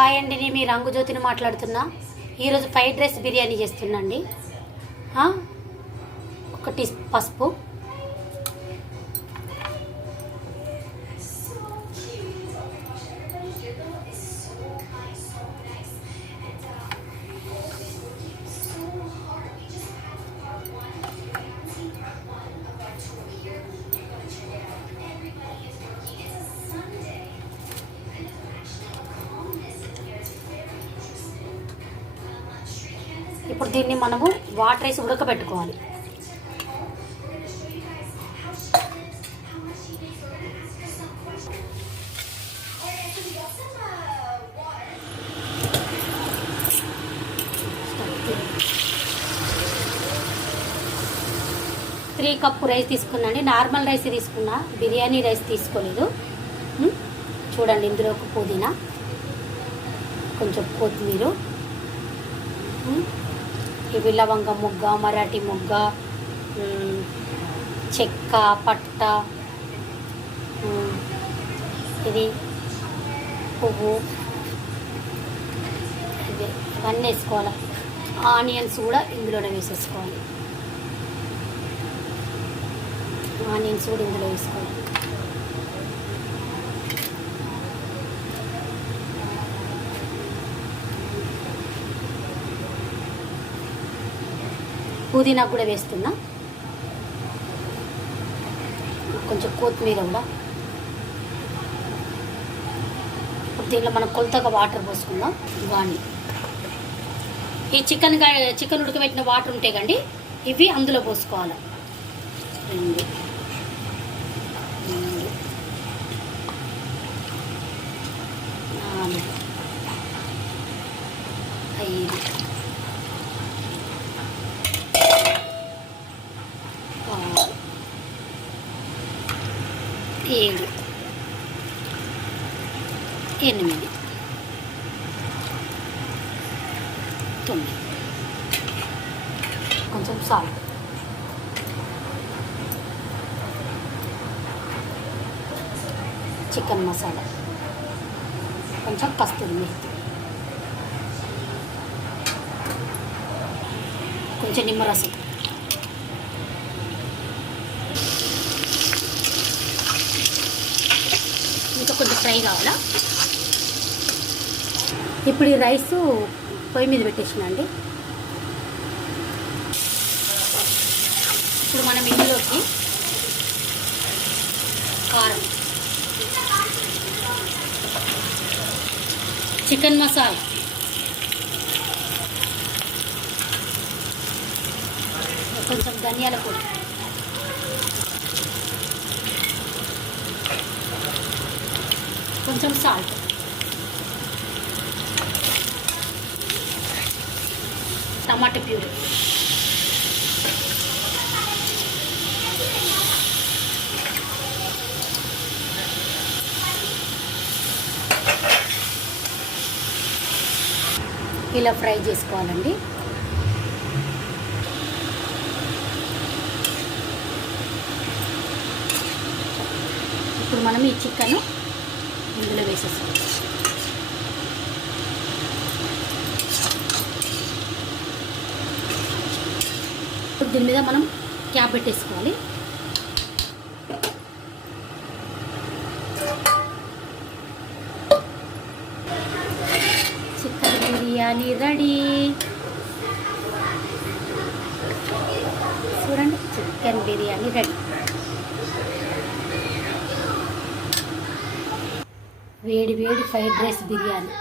Hi అండి నేను మీ రంగుజ్యోతిని మాట్లాడుతున్నా. ఈరోజు ఫ్రైడ్ రైస్ బిర్యానీ చేస్తున్నా అండి. ఒకటి పసుపు. ఇప్పుడు దీన్ని మనము వాటర్ వేసి ఉడకబెట్టుకోవాలి. త్రీ కప్పు రైస్ తీసుకున్నాండి నార్మల్ రైస్ తీసుకున్నా బిర్యానీ రైస్ తీసుకోలేదు. చూడండి ఇందులో ఒక పుదీనా కొంచెం కొత్తిమీర. ఇవి లవంగ ముగ్గ మరాఠీ ముగ్గ చెక్క పట్ట ఇది పువ్వు. ఇవి ఇవన్నీ వేసుకోవాలి? ఆనియన్స్ కూడా ఇందులోనే వేసేసుకోవాలి. ఆనియన్స్ కూడా ఇందులో వేసుకోవాలి. పుదీనా కూడా వేస్తున్నా. కొంచెం కొత్తిమీర కూడా. దీనిలో మనం కొలతగా వాటర్ పోసుకుందాం. కానీ ఈ చికెన్ చికెన్ ఉడకబెట్టిన వాటర్ ఉంటాయి కండి ఇవి అందులో పోసుకోవాలి. రెండు. మూడు నాలుగు. ఐదు. ఏడు ఎనిమిది తొమ్మిది కొంచెం సాల్ట్ చికెన్ మసాలా కొంచెం కస్తూరి మెత్తి కొంచెం నిమ్మరసం ఇంకా కొంచెం ఫ్రై కావాలా? ఇప్పుడు ఈ రైస్ పొయ్యి మీద పెట్టేసిన అండి. ఇప్పుడు మనం ఇందులోకి కారం. చికెన్ మసాలా. కొంచెం ధనియాల పొడి. కొంచెం సాల్ట్ టమాటా ప్యూరీ. ఇలా ఫ్రై చేసుకోవాలండి. ఇప్పుడు మనం ఈ చికెన్ ఇందులో వేసేసుకోవాలి ఇప్పుడు దీని మీద మనం క్యాప్ పెట్టేసుకోవాలి. Chicken biryani ready. చూడండి చికెన్ బిర్యానీ రెడీ. వేడి వేడి ఫ్రైడ్ రైస్ బిర్యానీ.